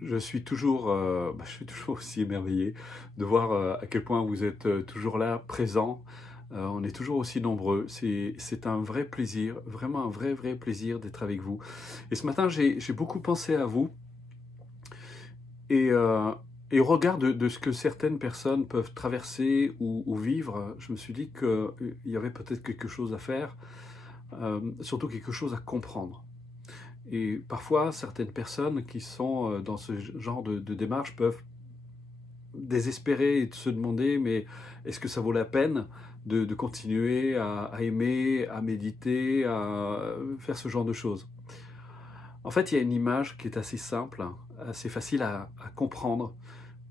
je suis toujours aussi émerveillé de voir à quel point vous êtes toujours là, présent. On est toujours aussi nombreux. C'est un vrai plaisir, vraiment un vrai plaisir d'être avec vous. Et ce matin, j'ai beaucoup pensé à vous et, euh, et au regard de ce que certaines personnes peuvent traverser ou vivre, je me suis dit qu'il y avait peut-être quelque chose à faire, surtout quelque chose à comprendre. Et parfois, certaines personnes qui sont dans ce genre de démarche peuvent désespérer et se demander, mais est-ce que ça vaut la peine de continuer à aimer, à méditer, à faire ce genre de choses? En fait, il y a une image qui est assez simple, assez facile à comprendre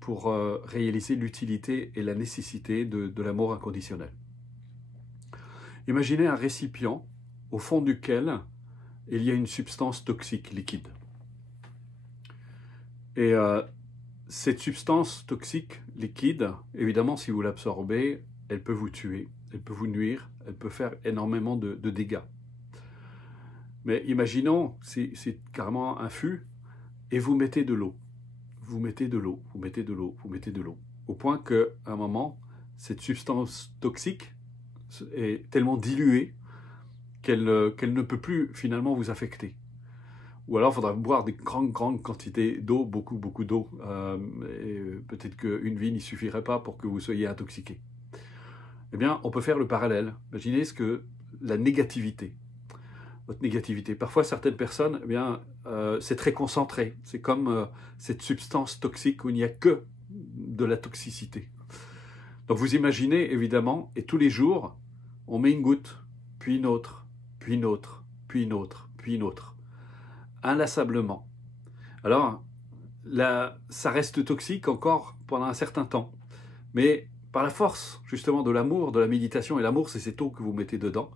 pour réaliser l'utilité et la nécessité de l'amour inconditionnel. Imaginez un récipient au fond duquel il y a une substance toxique liquide. Et cette substance toxique liquide, évidemment, si vous l'absorbez, elle peut vous tuer, elle peut vous nuire, elle peut faire énormément de dégâts. Mais imaginons, c'est carrément un fût, et vous mettez de l'eau. Vous mettez de l'eau, vous mettez de l'eau, vous mettez de l'eau. Au point qu'à un moment, cette substance toxique est tellement diluée qu'elle ne peut plus finalement vous affecter. Ou alors, il faudra boire des grandes quantités d'eau, beaucoup d'eau. Peut-être qu'une vie n'y suffirait pas pour que vous soyez intoxiqué. Eh bien, on peut faire le parallèle. Imaginez ce que la négativité, votre négativité. Parfois, certaines personnes, eh bien, c'est très concentré. C'est comme cette substance toxique où il n'y a que de la toxicité. Donc, vous imaginez, évidemment, et tous les jours, on met une goutte, puis une autre, puis une autre, puis une autre, puis une autre, inlassablement. Alors, là, ça reste toxique encore pendant un certain temps. Mais par la force, justement, de l'amour, de la méditation, et l'amour, c'est cette eau que vous mettez dedans,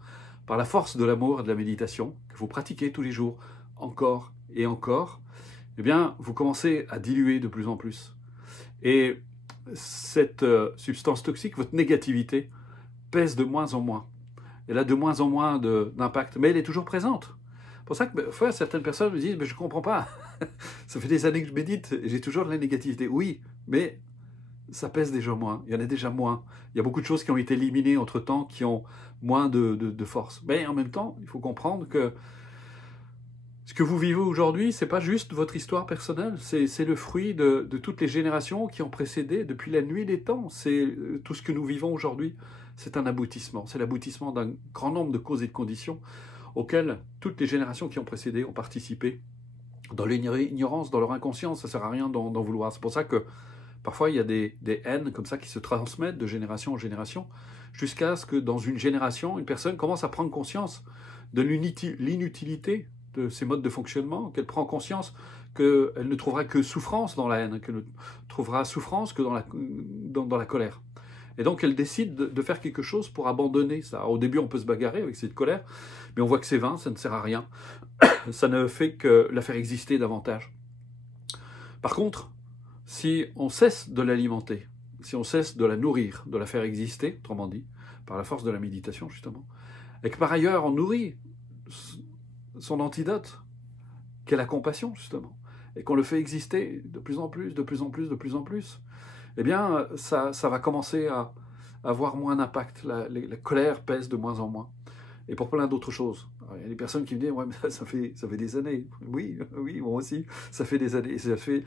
par la force de l'amour et de la méditation, que vous pratiquez tous les jours, encore et encore, eh bien, vous commencez à diluer de plus en plus. Et cette substance toxique, votre négativité, pèse de moins en moins. Elle a de moins en moins d'impact, mais elle est toujours présente. C'est pour ça que parfois, certaines personnes me disent, mais je ne comprends pas. Ça fait des années que je médite et j'ai toujours de la négativité. Oui, mais ça pèse déjà moins. Il y en a déjà moins. Il y a beaucoup de choses qui ont été éliminées entre-temps, qui ont moins de force. Mais en même temps, il faut comprendre que ce que vous vivez aujourd'hui, ce n'est pas juste votre histoire personnelle, c'est le fruit de toutes les générations qui ont précédé depuis la nuit des temps. C'est tout ce que nous vivons aujourd'hui, c'est un aboutissement. C'est l'aboutissement d'un grand nombre de causes et de conditions auxquelles toutes les générations qui ont précédé ont participé. Dans l'ignorance, dans leur inconscience, ça ne sert à rien d'en vouloir. C'est pour ça que parfois il y a des haines comme ça qui se transmettent de génération en génération, jusqu'à ce que dans une génération, une personne commence à prendre conscience de l'inutilité de ces modes de fonctionnement, qu'elle prend conscience qu'elle ne trouvera que souffrance dans la haine, qu'elle ne trouvera souffrance que dans la colère. Et donc elle décide de faire quelque chose pour abandonner ça. Alors, au début on peut se bagarrer avec cette colère, mais on voit que c'est vain, ça ne sert à rien. Ça ne fait que la faire exister davantage. Par contre, si on cesse de l'alimenter, si on cesse de la nourrir, de la faire exister, autrement dit, par la force de la méditation justement, et que par ailleurs on nourrit son antidote, qu'est la compassion justement, et qu'on le fait exister de plus en plus, de plus en plus, de plus en plus, eh bien ça va commencer à avoir moins d'impact, la colère pèse de moins en moins. Et pour plein d'autres choses. Alors, il y a des personnes qui me disent, ouais, mais ça fait des années. Oui, oui, moi aussi, ça fait des années. Ça fait,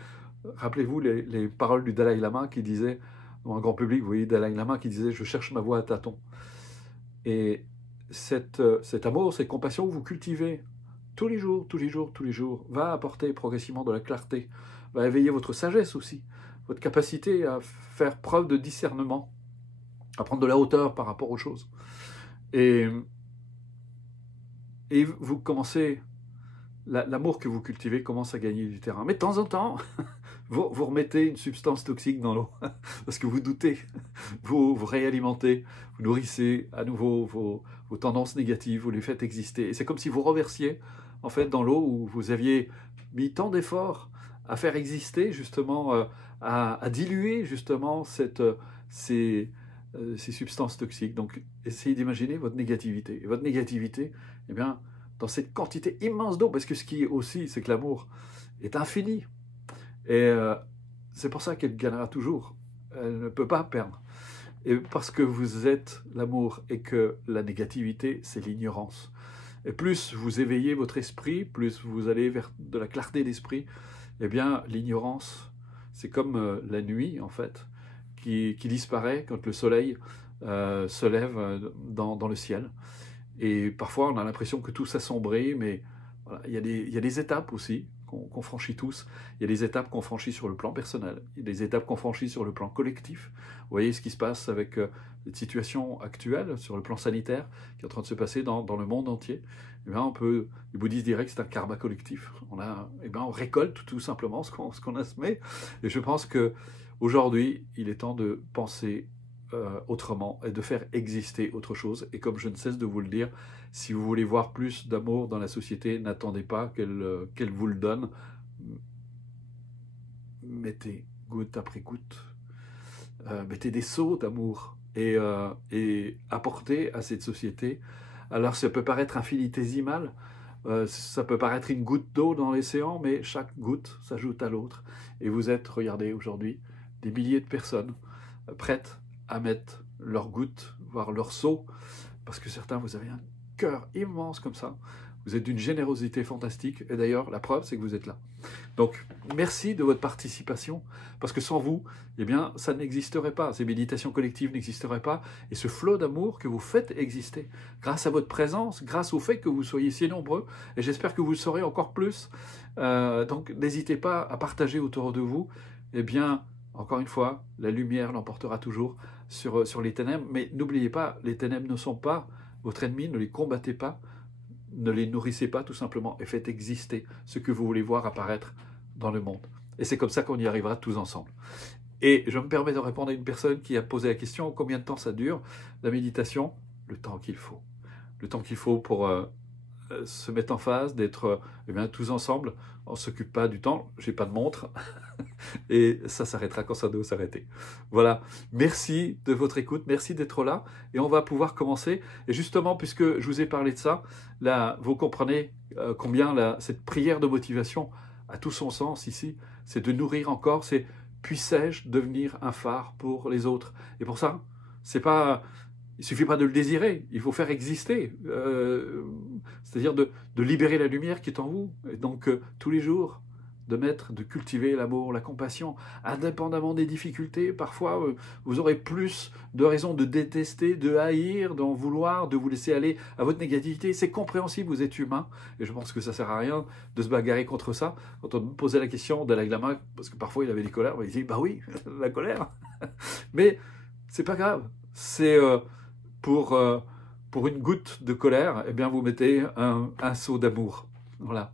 rappelez-vous les paroles du Dalai Lama qui disait, dans un grand public, vous voyez, Dalai Lama qui disait, je cherche ma voie à tâtons. Et cet amour, cette compassion que vous cultivez tous les jours, tous les jours, tous les jours, va apporter progressivement de la clarté, va éveiller votre sagesse aussi, votre capacité à faire preuve de discernement, à prendre de la hauteur par rapport aux choses. Et vous commencez, l'amour que vous cultivez commence à gagner du terrain. Mais de temps en temps, vous remettez une substance toxique dans l'eau, parce que vous doutez, vous réalimentez, vous nourrissez à nouveau vos tendances négatives, vous les faites exister. Et c'est comme si vous reversiez, en fait, dans l'eau où vous aviez mis tant d'efforts à faire exister, justement, à diluer, justement, ces substances toxiques. Donc, essayez d'imaginer votre négativité. Et votre négativité, eh bien, dans cette quantité immense d'eau, parce que ce qui est aussi, c'est que l'amour est infini. Et c'est pour ça qu'elle gagnera toujours. Elle ne peut pas perdre. Et parce que vous êtes l'amour et que la négativité, c'est l'ignorance. Et plus vous éveillez votre esprit, plus vous allez vers de la clarté d'esprit, eh bien l'ignorance, c'est comme la nuit en fait, qui disparaît quand le soleil se lève dans le ciel. Et parfois on a l'impression que tout s'assombrit, mais voilà, il y a des étapes aussi qu'on franchit tous. Il y a des étapes qu'on franchit sur le plan personnel, il y a des étapes qu'on franchit sur le plan collectif. Vous voyez ce qui se passe avec cette situation actuelle sur le plan sanitaire qui est en train de se passer dans le monde entier. Eh bien, les bouddhistes diraient que c'est un karma collectif. On récolte tout simplement ce qu'on a semé. Et je pense qu'aujourd'hui, il est temps de penser autrement et de faire exister autre chose. Et comme je ne cesse de vous le dire, si vous voulez voir plus d'amour dans la société, n'attendez pas qu'elle vous le donne. Mettez goutte après goutte, mettez des seaux d'amour et apportez à cette société. Alors ça peut paraître infinitésimal, ça peut paraître une goutte d'eau dans l'océan, mais chaque goutte s'ajoute à l'autre. Et vous êtes, regardez aujourd'hui, des milliers de personnes prêtes à mettre leur goutte, voire leur seau, parce que certains, vous avez un cœur immense comme ça, vous êtes d'une générosité fantastique, et d'ailleurs, la preuve, c'est que vous êtes là. Donc, merci de votre participation, parce que sans vous, eh bien, ça n'existerait pas, ces méditations collectives n'existeraient pas, et ce flot d'amour que vous faites exister, grâce à votre présence, grâce au fait que vous soyez si nombreux, et j'espère que vous le serez encore plus, donc n'hésitez pas à partager autour de vous, eh bien, encore une fois, la lumière l'emportera toujours sur les ténèbres, mais n'oubliez pas, les ténèbres ne sont pas votre ennemi, ne les combattez pas, ne les nourrissez pas tout simplement, et faites exister ce que vous voulez voir apparaître dans le monde. Et c'est comme ça qu'on y arrivera tous ensemble. Et je me permets de répondre à une personne qui a posé la question, combien de temps ça dure, la méditation? Le temps qu'il faut. Le temps qu'il faut pour se mettre en phase, d'être tous ensemble. On ne s'occupe pas du temps, j'ai pas de montre, et ça s'arrêtera quand ça doit s'arrêter. Voilà, merci de votre écoute, merci d'être là, et on va pouvoir commencer. Et justement, puisque je vous ai parlé de ça, là, vous comprenez combien cette prière de motivation a tout son sens ici, c'est de nourrir encore, c'est puissais-je devenir un phare pour les autres. Et pour ça, il ne suffit pas de le désirer, il faut faire exister, c'est-à-dire de libérer la lumière qui est en vous. Et donc, tous les jours, de cultiver l'amour, la compassion, indépendamment des difficultés. Parfois, vous aurez plus de raisons de détester, de haïr, d'en vouloir, de vous laisser aller à votre négativité. C'est compréhensible, vous êtes humain, et je pense que ça ne sert à rien de se bagarrer contre ça. Quand on me posait la question de Dalai Lama, parce que parfois il avait des colères, il dit, bah oui, la colère. Mais c'est pas grave, c'est pour une goutte de colère, eh bien vous mettez un seau d'amour. Voilà.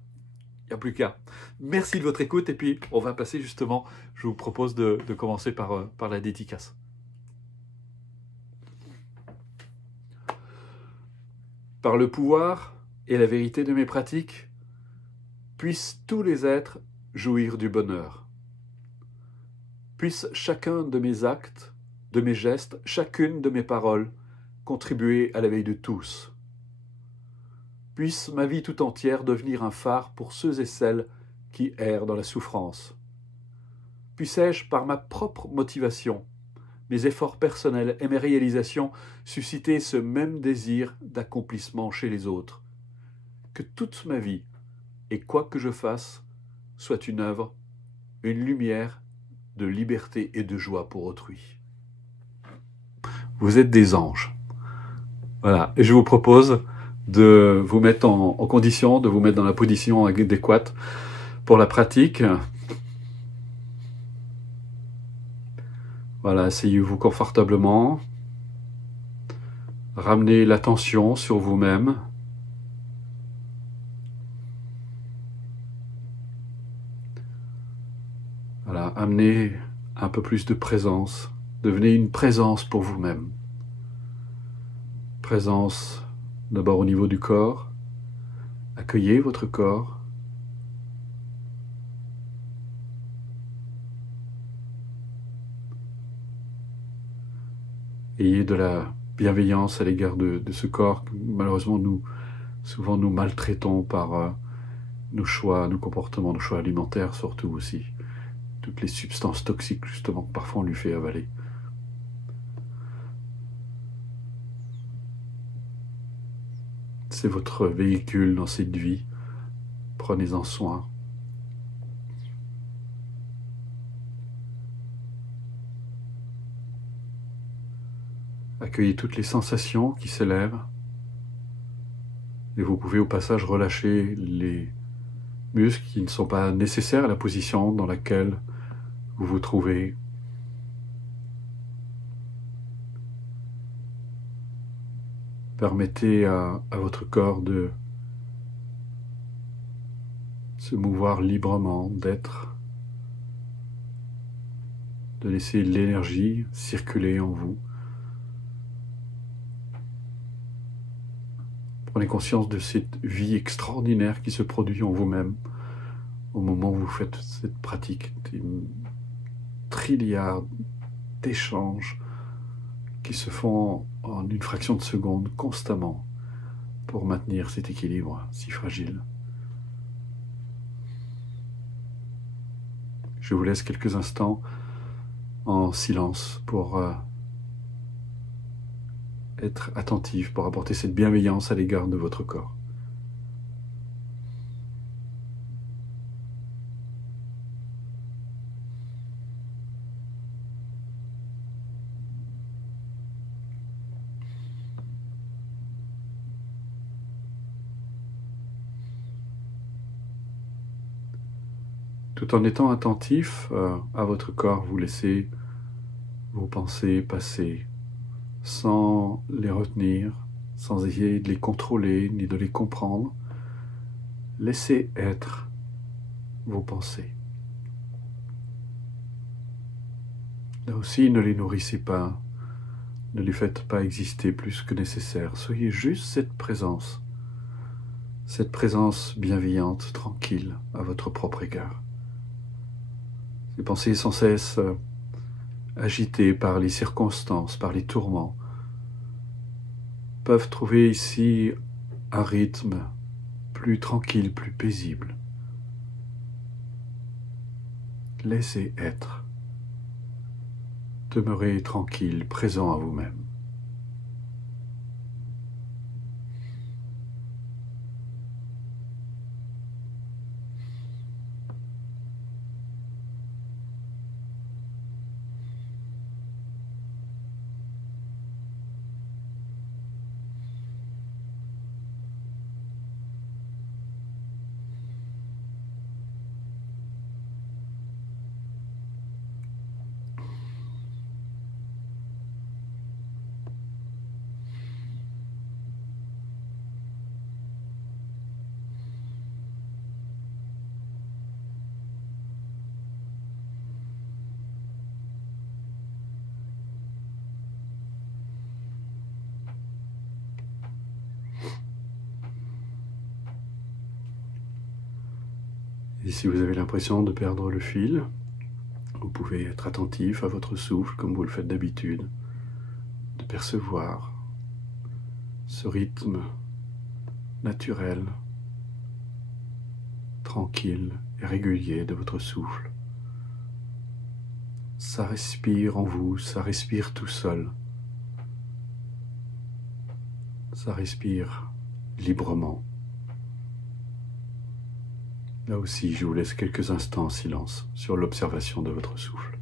Il n'y a plus qu'à. Merci de votre écoute et puis on va passer justement, je vous propose de commencer par la dédicace. Par le pouvoir et la vérité de mes pratiques, puissent tous les êtres jouir du bonheur. Puisse chacun de mes actes, de mes gestes, chacune de mes paroles contribuer à la veille de tous. Puisse ma vie tout entière devenir un phare pour ceux et celles qui errent dans la souffrance. Puissais-je, par ma propre motivation, mes efforts personnels et mes réalisations, susciter ce même désir d'accomplissement chez les autres. Que toute ma vie, et quoi que je fasse, soit une œuvre, une lumière de liberté et de joie pour autrui. Vous êtes des anges. Voilà, et je vous propose de vous mettre en condition, de vous mettre dans la position adéquate pour la pratique. Voilà, asseyez-vous confortablement. Ramenez l'attention sur vous-même. Voilà, amenez un peu plus de présence. Devenez une présence pour vous-même. Présence d'abord au niveau du corps. Accueillez votre corps. Ayez de la bienveillance à l'égard de ce corps que malheureusement souvent nous maltraitons par nos choix, nos comportements, nos choix alimentaires surtout aussi. toutes les substances toxiques justement que parfois on lui fait avaler. C'est votre véhicule dans cette vie. Prenez-en soin. Accueillez toutes les sensations qui s'élèvent. Et vous pouvez au passage relâcher les muscles qui ne sont pas nécessaires à la position dans laquelle vous vous trouvez. Permettez à votre corps de se mouvoir librement, d'être, de laisser l'énergie circuler en vous. Prenez conscience de cette vie extraordinaire qui se produit en vous-même au moment où vous faites cette pratique. Des trilliards d'échanges qui se font en une fraction de seconde constamment pour maintenir cet équilibre si fragile. Je vous laisse quelques instants en silence pour être attentif, pour apporter cette bienveillance à l'égard de votre corps. Tout en étant attentif à votre corps, vous laissez vos pensées passer sans les retenir, sans essayer de les contrôler ni de les comprendre. Laissez être vos pensées. Là aussi, ne les nourrissez pas, ne les faites pas exister plus que nécessaire. Soyez juste cette présence bienveillante, tranquille à votre propre égard. Ces pensées sans cesse agitées par les circonstances, par les tourments, peuvent trouver ici un rythme plus tranquille, plus paisible. Laissez être. Demeurez tranquille, présent à vous-même. Et si vous avez l'impression de perdre le fil, vous pouvez être attentif à votre souffle comme vous le faites d'habitude, de percevoir ce rythme naturel, tranquille et régulier de votre souffle. Ça respire en vous, ça respire tout seul. Ça respire librement. Là aussi, je vous laisse quelques instants en silence sur l'observation de votre souffle.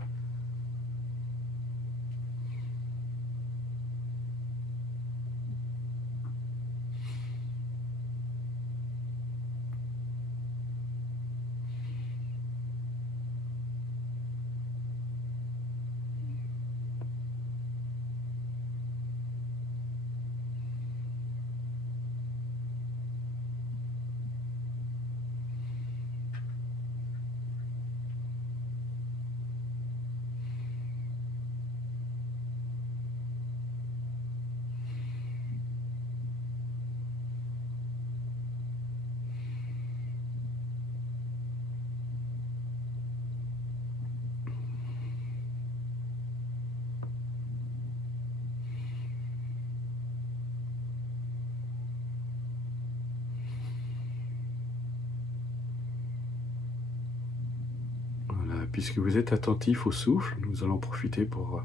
Voilà, puisque vous êtes attentif au souffle, nous allons profiter pour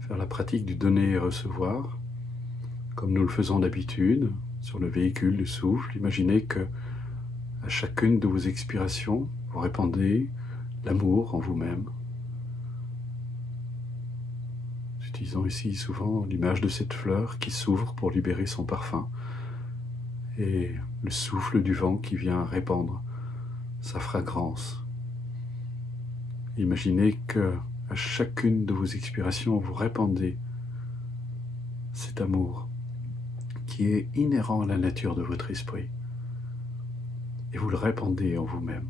faire la pratique du donner et recevoir, comme nous le faisons d'habitude, sur le véhicule du souffle. Imaginez que à chacune de vos expirations, vous répandez l'amour en vous-même. Nous utilisons ici souvent l'image de cette fleur qui s'ouvre pour libérer son parfum et le souffle du vent qui vient répandre sa fragrance. Imaginez que à chacune de vos expirations, vous répandez cet amour qui est inhérent à la nature de votre esprit. Et vous le répandez en vous-même.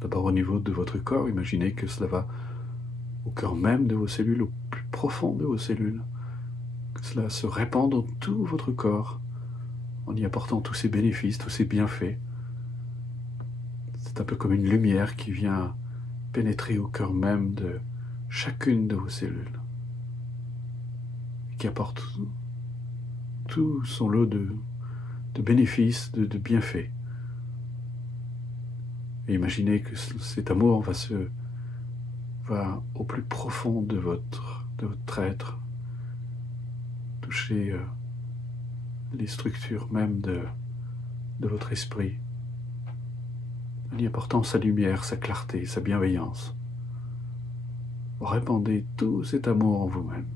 D'abord au niveau de votre corps, imaginez que cela va au cœur même de vos cellules, au plus profond de vos cellules. Que cela se répand dans tout votre corps, en y apportant tous ses bénéfices, tous ses bienfaits. C'est un peu comme une lumière qui vient pénétrer au cœur même de chacune de vos cellules, et qui apporte tout son lot de bénéfices, de bienfaits. Et imaginez que cet amour va au plus profond de votre être, toucher les structures même de votre esprit, en y apportant sa lumière, sa clarté, sa bienveillance. Vous répandez tout cet amour en vous-même.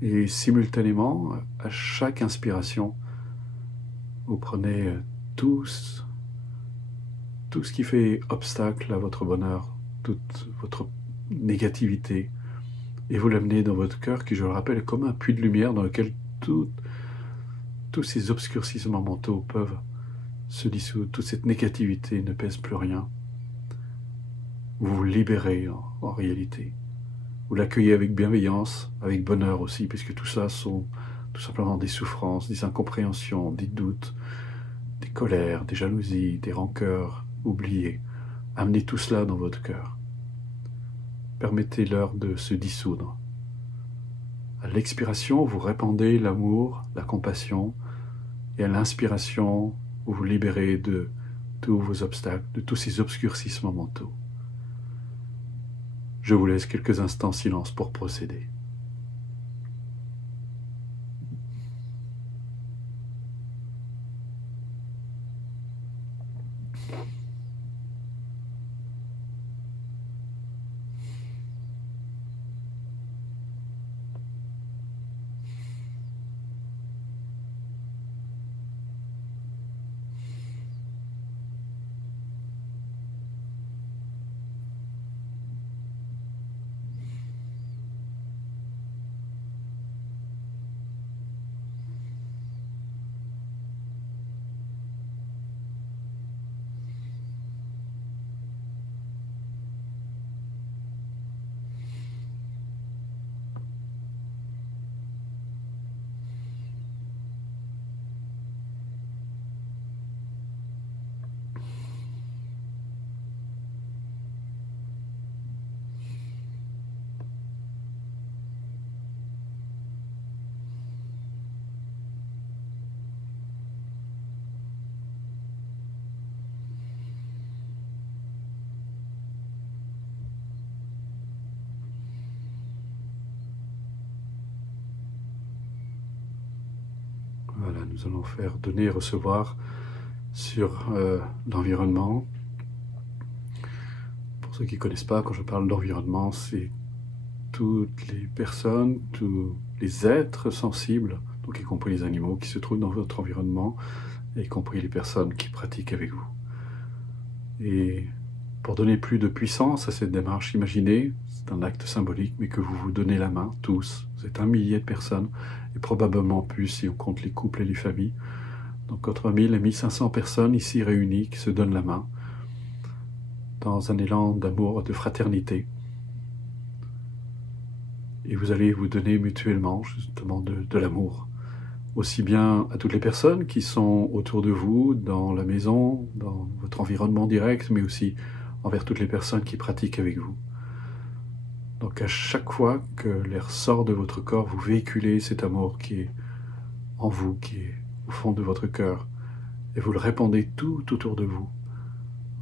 Et simultanément, à chaque inspiration, vous prenez tout ce qui fait obstacle à votre bonheur, toute votre négativité, et vous l'amenez dans votre cœur qui, je le rappelle, est comme un puits de lumière dans lequel tous ces obscurcissements mentaux peuvent se dissoudre, toute cette négativité ne pèse plus rien. Vous vous libérez en réalité. Vous l'accueillez avec bienveillance, avec bonheur aussi, puisque tout ça sont tout simplement des souffrances, des incompréhensions, des doutes, des colères, des jalousies, des rancœurs oubliées. Amenez tout cela dans votre cœur. Permettez-leur de se dissoudre. À l'expiration, vous répandez l'amour, la compassion, et à l'inspiration, vous vous libérez de tous vos obstacles, de tous ces obscurcissements mentaux. Je vous laisse quelques instants en silence pour procéder. Voilà, nous allons faire donner et recevoir sur l'environnement. Pour ceux qui ne connaissent pas, quand je parle d'environnement, c'est toutes les personnes, tous les êtres sensibles, donc y compris les animaux qui se trouvent dans votre environnement, y compris les personnes qui pratiquent avec vous. Et pour donner plus de puissance à cette démarche, imaginez, c'est un acte symbolique, mais que vous vous donnez la main, tous. Vous êtes 1 millier de personnes, et probablement plus si on compte les couples et les familles. Donc entre 1000 et 1500 personnes ici réunies qui se donnent la main, dans un élan d'amour, de fraternité. Et vous allez vous donner mutuellement, justement, de l'amour. Aussi bien à toutes les personnes qui sont autour de vous, dans la maison, dans votre environnement direct, mais aussi envers toutes les personnes qui pratiquent avec vous. Donc à chaque fois que l'air sort de votre corps, vous véhiculez cet amour qui est en vous, qui est au fond de votre cœur et vous le répandez tout autour de vous,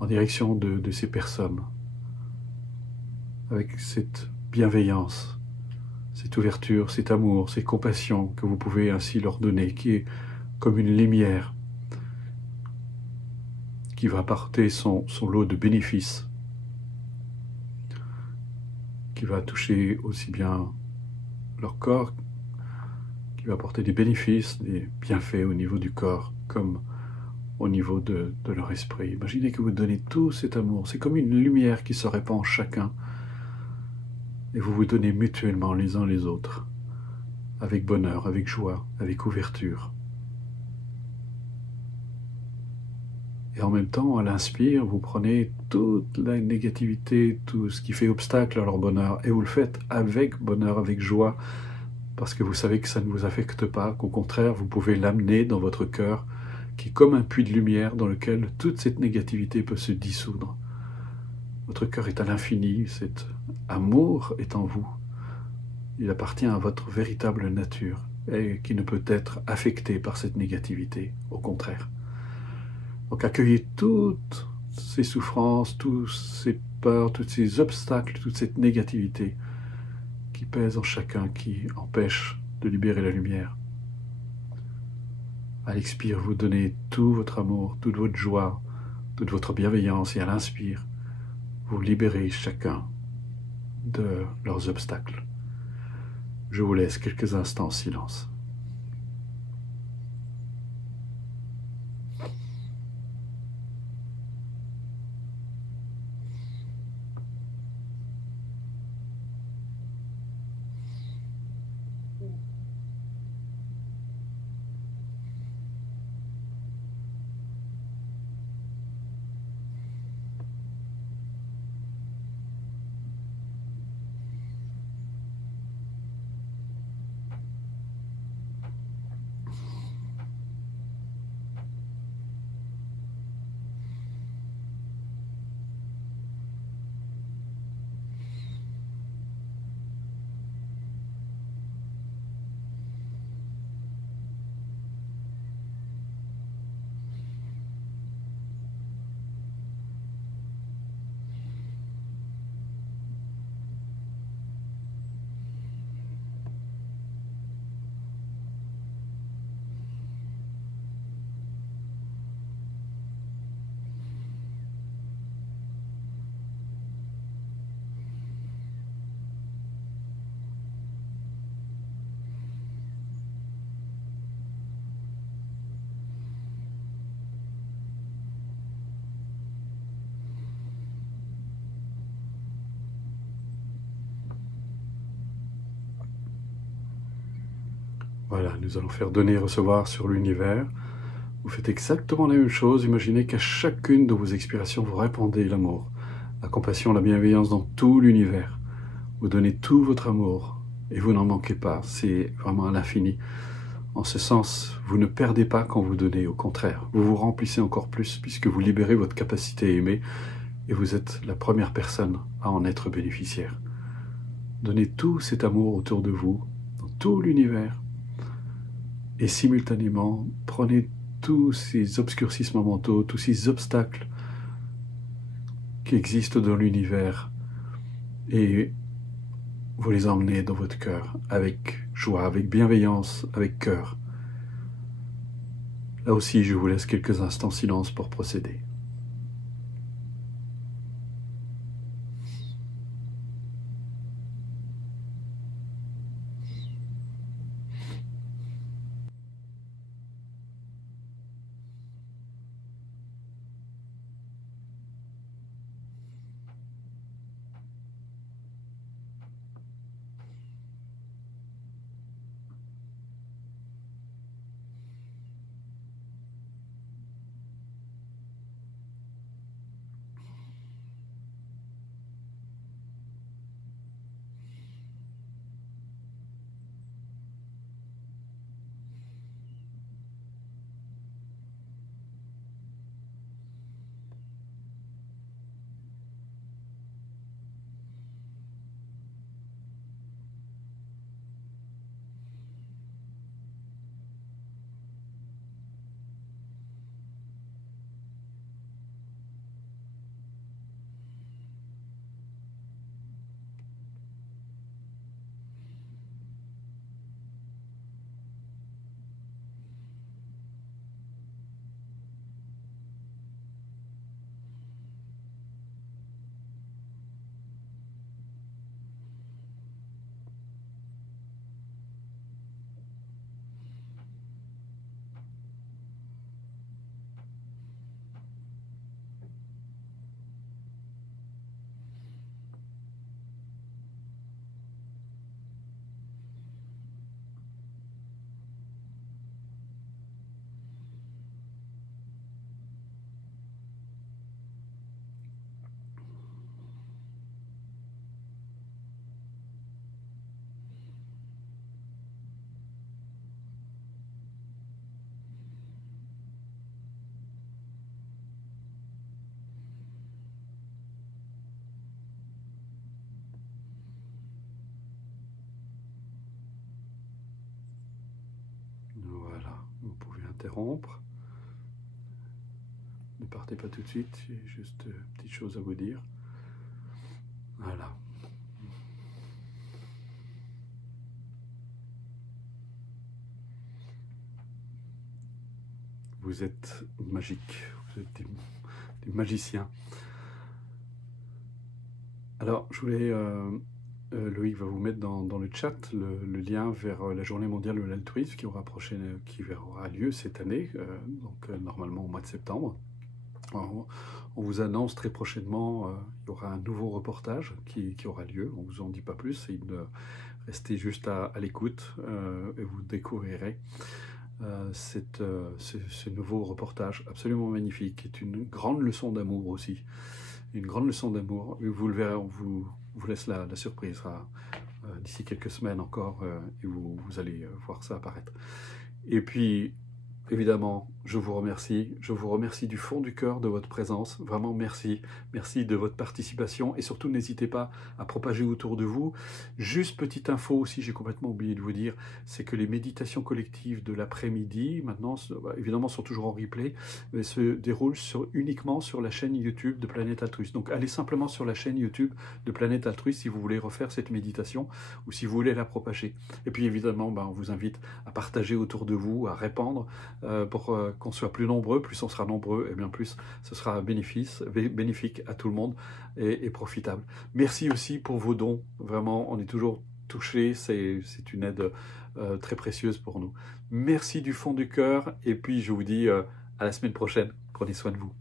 en direction de ces personnes, avec cette bienveillance, cette ouverture, cet amour, cette compassion que vous pouvez ainsi leur donner, qui est comme une lumière qui va apporter son lot de bénéfices, qui va toucher aussi bien leur corps, qui va apporter des bénéfices, des bienfaits au niveau du corps, comme au niveau de leur esprit. Imaginez que vous donnez tout cet amour. C'est comme une lumière qui se répand en chacun. Et vous vous donnez mutuellement les uns les autres, avec bonheur, avec joie, avec ouverture. Et en même temps, à l'inspire, vous prenez toute la négativité, tout ce qui fait obstacle à leur bonheur, et vous le faites avec bonheur, avec joie, parce que vous savez que ça ne vous affecte pas, qu'au contraire, vous pouvez l'amener dans votre cœur, qui est comme un puits de lumière dans lequel toute cette négativité peut se dissoudre. Votre cœur est à l'infini, cet amour est en vous. Il appartient à votre véritable nature et qui ne peut être affecté par cette négativité, au contraire. Donc accueillez toutes ces souffrances, toutes ces peurs, tous ces obstacles, toute cette négativité qui pèse en chacun, qui empêche de libérer la lumière. À l'expire, vous donnez tout votre amour, toute votre joie, toute votre bienveillance, et à l'inspire, vous libérez chacun de leurs obstacles. Je vous laisse quelques instants en silence. Voilà, nous allons faire donner et recevoir sur l'univers. Vous faites exactement la même chose. Imaginez qu'à chacune de vos expirations, vous répandez l'amour, la compassion, la bienveillance dans tout l'univers. Vous donnez tout votre amour et vous n'en manquez pas. C'est vraiment à l'infini. En ce sens, vous ne perdez pas quand vous donnez. Au contraire, vous vous remplissez encore plus puisque vous libérez votre capacité à aimer et vous êtes la première personne à en être bénéficiaire. Donnez tout cet amour autour de vous, dans tout l'univers. Et simultanément, prenez tous ces obscurcissements mentaux, tous ces obstacles qui existent dans l'univers et vous les emmenez dans votre cœur avec joie, avec bienveillance, avec cœur. Là aussi, je vous laisse quelques instants silence pour procéder. Voilà, vous pouvez interrompre. Ne partez pas tout de suite, j'ai juste une petite chose à vous dire. Voilà. Vous êtes magiques, vous êtes des magiciens. Alors, je voulais, Loïc va vous mettre dans le chat le lien vers la journée mondiale de l'altruisme qui aura lieu cette année, normalement au mois de septembre. Alors, on vous annonce très prochainement, il y aura un nouveau reportage qui aura lieu, on ne vous en dit pas plus, restez juste à l'écoute et vous découvrirez ce nouveau reportage absolument magnifique, qui est une grande leçon d'amour aussi. Une grande leçon d'amour. Vous le verrez, on vous laisse la surprise d'ici quelques semaines encore et vous allez voir ça apparaître. Et puis, évidemment, je vous remercie du fond du cœur de votre présence, vraiment merci de votre participation et surtout n'hésitez pas à propager autour de vous. Juste petite info aussi, j'ai complètement oublié de vous dire, c'est que les méditations collectives de l'après-midi, maintenant, évidemment, sont toujours en replay, mais se déroulent uniquement sur la chaîne YouTube de Planète Altruiste. Donc allez simplement sur la chaîne YouTube de Planète Altruiste si vous voulez refaire cette méditation ou si vous voulez la propager. Et puis évidemment, on vous invite à partager autour de vous, à répandre, pour qu'on soit plus nombreux, plus on sera nombreux, et bien plus ce sera bénéfique à tout le monde et profitable. Merci aussi pour vos dons, vraiment on est toujours touchés, c'est une aide très précieuse pour nous. Merci du fond du cœur et puis je vous dis à la semaine prochaine, prenez soin de vous.